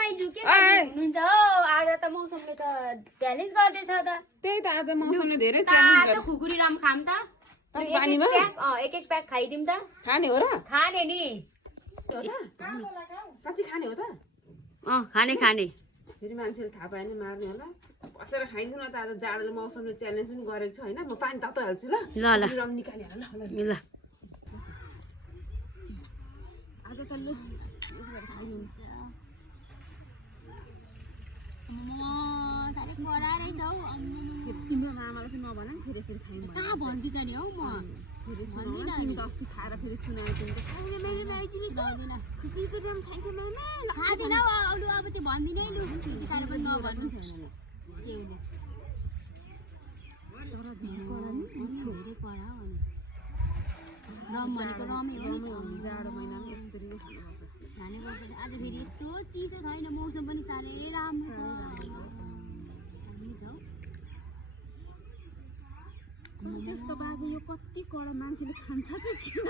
माइजू के हुनुहुन्छ हो आज त मौसमले त च्यालेन्ज गर्दैछ त त्यही त आज मौसमले धेरै च्यालेन्ज गर्छ खुकुरी राम खाम त पानीमा एक प्याक खाइदिम त खाने हो र खाने नि साँच्चै खाने हो त खाने फेरि मान्छेले थाहा पायो भने मार्ने होला बसेर खाइदिनु न त आज जाडोले मौसमले च्यालेन्ज पनि गरेको छ हैन म पानी तातो हाल्छु ल रम निकालिहाल ल आज त ल साह्रै कडा रहेछ हौ तिम्रो मामालाई चाहिँ नभन नि फेरि यसरी खाइम भने कहाँ भन्छु त नि हौ म फेरि तिमी त अस्ति खाएर फेरि सुनायो तिमी त खाउने मैले लाइदिनु लाउँदिन खुकुरीको दाम खान्छ मामा खाँदिन हौ अरू अब चाहिँ भन्दिनै लु त्यति साह्रो पनि नगर्नु सेउले तर धेरै कडा नि धेरै कडा हो रम भनेको रमै हो नि जाडो महिनामा यसरी नै खानुपर्छ आज फेरि यस्तो चिसो छैन मौसम पनि साह्रै राम्रो छ त्यसको बाजे यो कति कडा मान्छेले खान्छ चाहिँ किन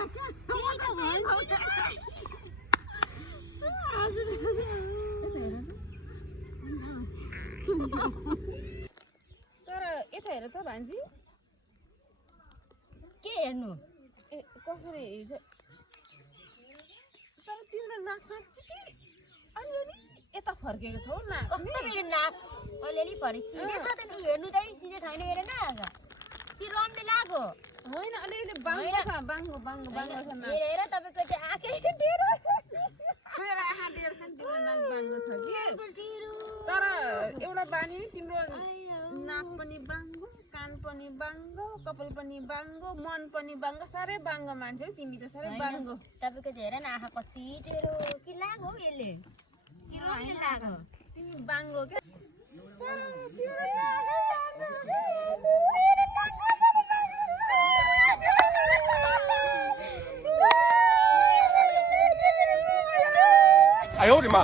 तर यता हेर त भान्जी के हेर्नु कसरी तर तिम्रो नाक साँच्चै अलिअलि यता फर्केको छौ नाक कस्तो मेरो नाक अलिअलि फर्के सिधै छ त नि हेर्नु त सिधै छैन हेर न कि रमले लाग्यो होइन अलिअलि बाङ्गो छ बाङ्गो छ नाक हेर तपाईँको चाहिँ आँखै टेढो मेरो आँखा टेढो छ नि तिम्रो नाक बाङ्गो छ कि तर एउटा बानी तिम्रो नाक पनि बाङ्गो कान पनि बाङ्गो कपाल पनि बाङ्गो मन पनि बाङ्गो साह्रै बाङ्गो मान्छे हो तिमी त साह्रै बाङ्गो तपाईँको चाहिँ हेर न आँखा कति टेढो कि लाग्यो यसले कि रमले लाग्यो तिमी बाङ्गो क्या哎呦我的妈！